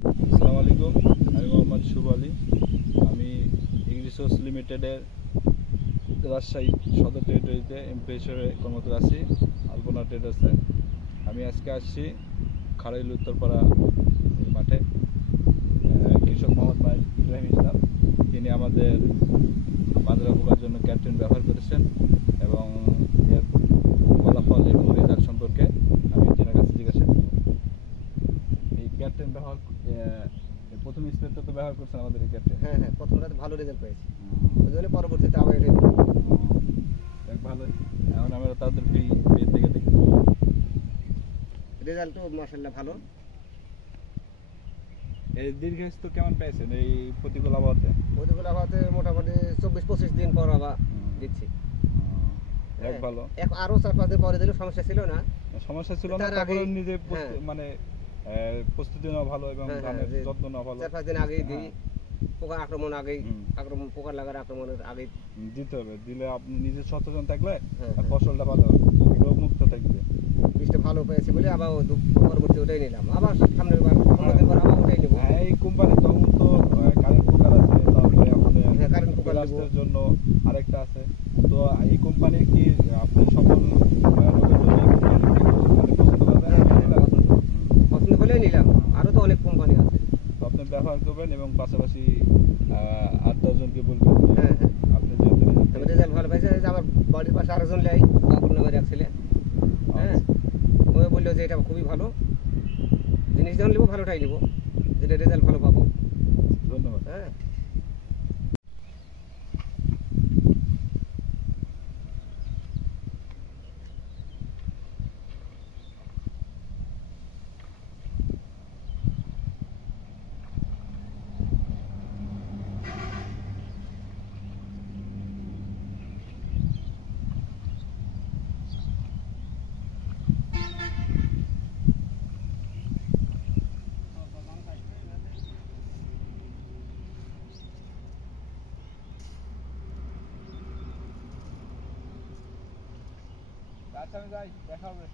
আসসালামু আলাইকুম, আমি মোহাম্মদ শুভ আলী। আমি এগ্রিসোর্স লিমিটেডের রাজশাহী সদর টেরিটরিতে এমপ্লয়ি হিসেবে কর্মরত আছি আলপনা ট্রেডার্সে। আমি আজকে আসছি খাড়াইল উত্তরপাড়া এই মাঠে। কৃষক মোহাম্মদ মাহিদ ইব্রাহিম ইসলাম, তিনি আমাদের বাজরা পোকার জন্য ক্যাপ্টেন ব্যবহার করেছেন এবং এর ফলাফল এবং রেজাল্ট সম্পর্কে আমি তেনার কাছে জিজ্ঞাসা করব। এই ক্যাপ্টেন ব্যবহার প্রথম স্প্রেতে তো ব্যবহার করছেন আমাদের এই ক্যাপ্টেন? হ্যাঁ, প্রথমটাতে ভালো রেজাল্ট পেয়েছি, ওই জন্য পরবর্তীতে আবার এটাই ভালোই। এখন আমরা তাদের পেজ থেকে দেখি রেজাল্টও মাশাআল্লাহ ভালো। এই দীর্ঘায়িত কেমন পেয়েছেন এই প্রতিকূল আবহাওয়াতে? প্রতিকূল আবহাওয়াতে মোটামুটি 24-25 দিন পর আবার দিচ্ছি। ভালো। আরো 4-5 দিন পরে দিলে সমস্যা ছিল না, তারপরে নিজে মানে প্রস্তুতি নেওয়া ভালো এবং ধানের যত্ন নেওয়া ভালো। 4-5 দিন আগেই দিই, পোকার আক্রমণ আগেই, পোকার লাগার আক্রমণের আগেই দিতে হবে। দিলে আপনি নিজে সচেতন থাকলে ফসলটা ভালো হবে, রোগ মুক্ত থাকবে। বীজটা ভালো পেয়েছি বলে আবার পরবর্তী ওটাই নিলাম, আবার সামনের বার আবার ওটাই নেব। এই কোম্পানি তখন তো কারেন্ট পোকার আছে, তারপরে আমাদের কারেন্ট পোকার জন্য আরেকটা আছে। তো এই কোম্পানির কি আপনি সকল পছন্দ বলেই নিলাম। আরো তো অনেক কোম্পানি আছে, আপনি ব্যবহার করবেন এবং পাশাপাশি 8-10 জনকে বলবেন। আপনি রেজাল্ট ভালো পাইছে। আমার বাড়ির পাশে আরেকজন লাই, বাবুরনগরের এক ছেলে, ওই বললো যে এটা খুবই ভালো জিনিস, যখন নেবো ভালোটাই নেবো, যেটা রেজাল্ট ভালো পাবো। ধন্যবাদ। আচ্ছা, আমি যাই, দেখা হবে।